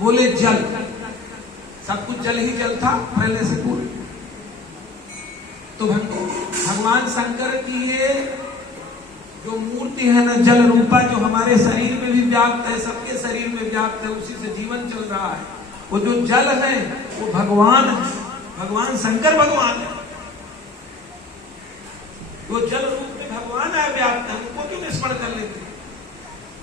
बोले जल, सब कुछ जल ही जल था पहले से पूर्व। तो भगवान शंकर की ये जो मूर्ति है ना जल रूपा, जो हमारे शरीर में भी व्याप्त है, सबके शरीर में व्याप्त है, उसी से जीवन चल रहा है। वो जो जल है वो भगवान है, भगवान शंकर भगवान है। वो जल रूप में भगवान है, व्याप्त है, उनको क्यों स्मरण कर लेते?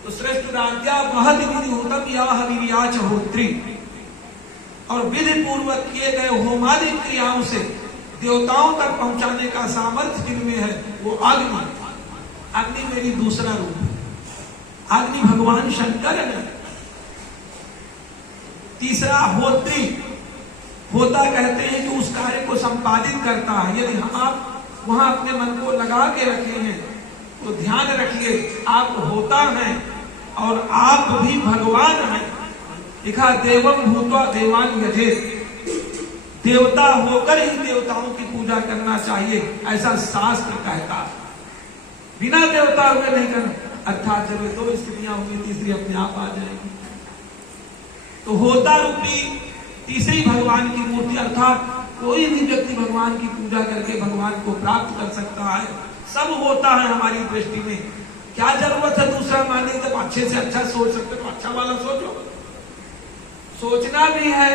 तो श्रेष्ठ राज्ञा महद विधि होतम याह वीर्याच होत्री, और विधि पूर्वक किए गए होमादि क्रियाओं से देवताओं तक पहुंचाने का सामर्थ्य जिनमें है वो अग्नि। अग्नि मेरी दूसरा रूप है, अग्नि भगवान शंकर है। तीसरा होत्री, होता कहते हैं कि उस कार्य को संपादित करता है। यदि हम आप वहां अपने मन को लगा के रखे हैं तो ध्यान रखिए आप होता हैं और आप भी भगवान हैं। लिखा देवम भूत्वा देवान यजे, देवता होकर ही देवताओं की पूजा करना चाहिए, ऐसा शास्त्र कहता है। बिना देवता हुए नहीं करना, अर्थात जब दो स्त्रियां होंगी तीसरी अपने आप आ जाएगी। तो होता रूपी तीसरी भगवान की मूर्ति, अर्थात कोई भी व्यक्ति भगवान की पूजा करके भगवान को प्राप्त कर सकता है। सब होता है हमारी दृष्टि में, क्या जरूरत है दूसरा मानने? जब अच्छे से अच्छा सोच सकते तो अच्छा वाला सोचो। सोचना भी है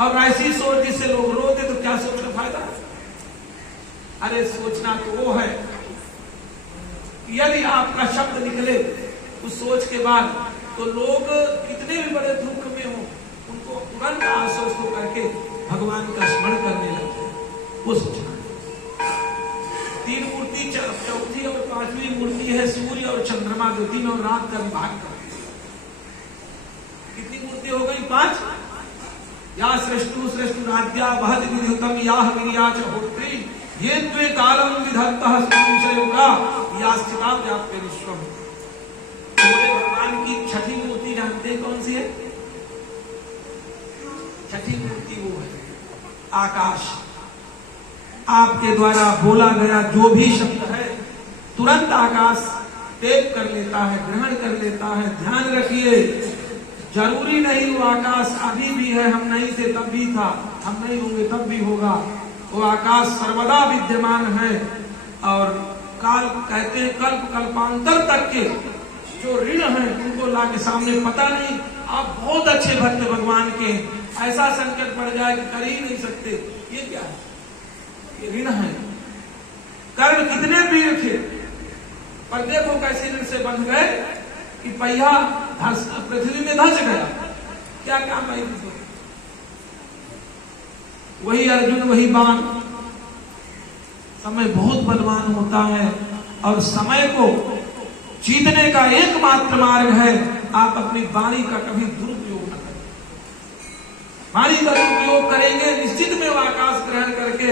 और ऐसी सोच जिससे लोग रोते तो क्या सोच का फायदा? अरे सोचना तो वो है, यदि आपका शब्द निकले उस सोच के बाद तो लोग कितने भी बड़े दुख में हो उनको तुरंत आश्वस्त करके भगवान का स्मरण करने लगते हैं। वो सोचना। तीन मूर्ति, चौथी और पांचवी मूर्ति है सूर्य और चंद्रमा, जो दिन और रात का विभाग करते हैं। कितनी मूर्ति हो गई? 5। या श्रेष्ठु श्रेष्ठु राज्ञा महद विधि होतम याह वीर्याच होत्री, ये द्वे कालम विधत्तः विषयों का या स्थिता व्याप्य विश्वम। भगवान की छठी मूर्ति जानते हैं कौन सी है? छठी मूर्ति वो है आकाश। आपके द्वारा बोला गया जो भी शब्द है तुरंत आकाश टेप कर लेता है, ग्रहण कर लेता है। ध्यान रखिए, जरूरी नहीं वो आकाश अभी भी है, हम नहीं थे तब भी था, हम नहीं होंगे तब भी होगा। वो आकाश सर्वदा विद्यमान है। और काल कहते हैं कल्प कल्पांतर तक के जो ऋण हैं उनको ला के सामने, पता नहीं आप बहुत अच्छे भक्त भगवान के, ऐसा संकट पड़ जाए कि कर ही नहीं सकते, ये क्या है? ये ऋण है। कर्ण कितने वीर थे, पर देखो कैसे ऋण से बंध गए कि पहिया पृथ्वी में धंस गया। क्या काम है? वही अर्जुन, वही बाण। समय बहुत बलवान होता है और समय को जीतने का एकमात्र मार्ग है आप अपनी वाणी का कभी दुरुपयोग न करें। वाणी का दुरुपयोग करेंगे निश्चित में वो आकाश ग्रहण करके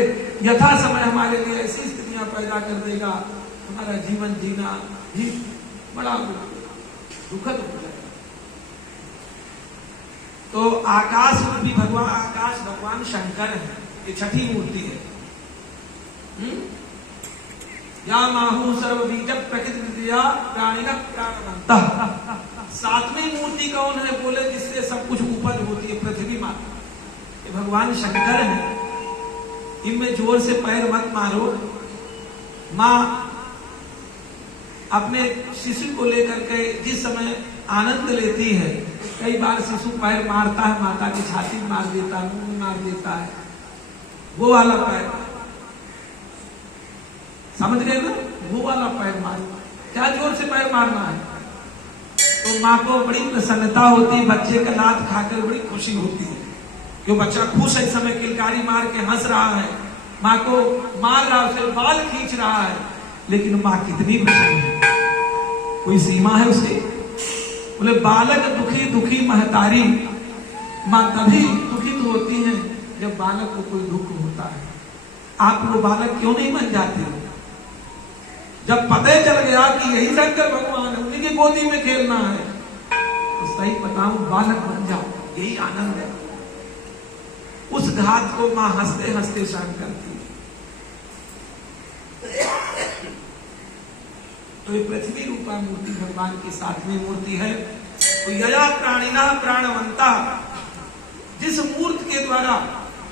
यथा समय हमारे लिए ऐसी स्थितियां पैदा कर देगा, हमारा जीवन जीना भी बड़ा दुखद हो जाएगा। तो आकाश भी भगवान, आकाश भगवान शंकर है, ये छठी मूर्ति है। या माहू सर्वबीज प्रकृतिया प्राणिन प्राणवन्तः। सातवीं मूर्ति कौन है? बोले जिससे सब कुछ उपज होती है, पृथ्वी माता। ये भगवान शंकर है। इनमें जोर से पैर मत मारो। माँ अपने शिशु को लेकर के जिस समय आनंद लेती है, कई बार शिशु पैर मारता है, माता की छाती मार देता है, मुंह मार देता है, वो वाला पैर, समझ गए ना? वो वाला पैर मारो। क्या जोर से पैर मारना है? तो माँ को बड़ी प्रसन्नता होती है, बच्चे का लात खाकर बड़ी खुशी होती है, क्यों बच्चा खुश है, इस समय किलकारी मार के हंस रहा है, माँ को मार रहा है, उसे बाल खींच रहा है, लेकिन माँ कितनी प्रसन्न है, कोई सीमा है उसकी? बोले बालक दुखी दुखी महतारी, माँ तभी दुखित होती है जब बालक को कोई दुख होता है। आप लोग बालक क्यों नहीं बन जाते हो? जब पता चल गया कि यही शंकर भगवान है, उन्हीं की गोदी में खेलना है, तो सही बताऊं बालक बन जाओ, यही आनंद है। उस घात को मां हंसते हंसते शांत करती है। तो ये पृथ्वी रूपा मूर्ति भगवान की सातवीं मूर्ति है। तो यया प्राणिना प्राणवंता, जिस मूर्त के द्वारा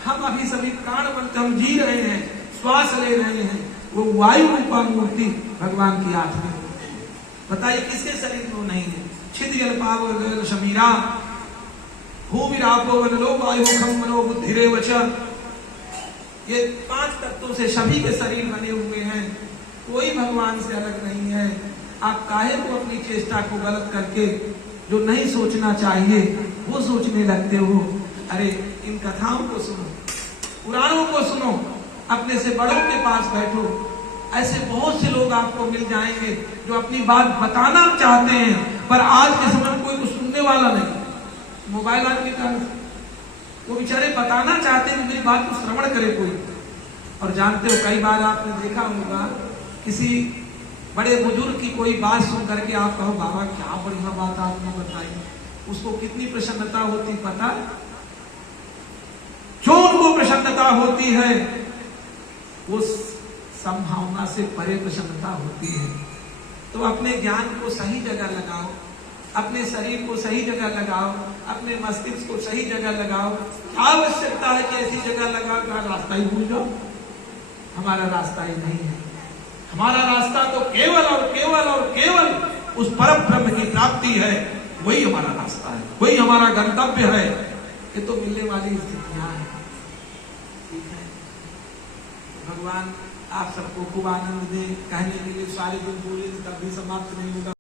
हम अभी सभी प्राणवंत हम जी रहे हैं, श्वास ले रहे हैं, वो वायु रूपा मूर्ति भगवान की आत्मा। बताइए किसके शरीर में नहीं है? छिद जल पाव गगन समीरा, भूमि रापो वनलो वायु खम मनो बुद्धिरेव च। ये 5 तत्वों से सभी के शरीर बने हुए हैं, कोई भगवान से अलग नहीं है। आप काहे को अपनी चेष्टा को गलत करके जो नहीं सोचना चाहिए वो सोचने लगते हो? अरे इन कथाओं को सुनो, पुराणों को सुनो, अपने से बड़ों के पास बैठो। ऐसे बहुत से लोग आपको मिल जाएंगे जो अपनी बात बताना चाहते हैं, पर आज के समय में कोई कुछ सुनने वाला नहीं। मोबाइल आने के कारण वो बेचारे बताना चाहते हैं, मेरी बात को श्रवण करे कोई। और जानते हो, कई बार आपने देखा होगा किसी बड़े बुजुर्ग की कोई बात सुन करके आप कहो बाबा क्या बढ़िया बात आपने बताई, उसको कितनी प्रसन्नता होती पता? जो उनको प्रसन्नता होती है वो संभावना से परे प्रसन्नता होती है। तो अपने ज्ञान को सही जगह लगाओ, अपने शरीर को सही जगह लगाओ, अपने मस्तिष्क को सही जगह लगाओ। क्या आवश्यकता है कि ऐसी जगह लगाओ का रास्ता ही भूल जाओ? हमारा रास्ता ही नहीं है। हमारा रास्ता तो केवल और केवल और केवल उस परम ब्रह्म की प्राप्ति है। वही हमारा रास्ता है, वही हमारा गंतव्य है। ये तो मिलने वाली स्थितियां हैं। ठीक है, भगवान आप सबको खूब आनंद दे। कहने के लिए सारे दिन बोले तब भी समाप्त नहीं होगा।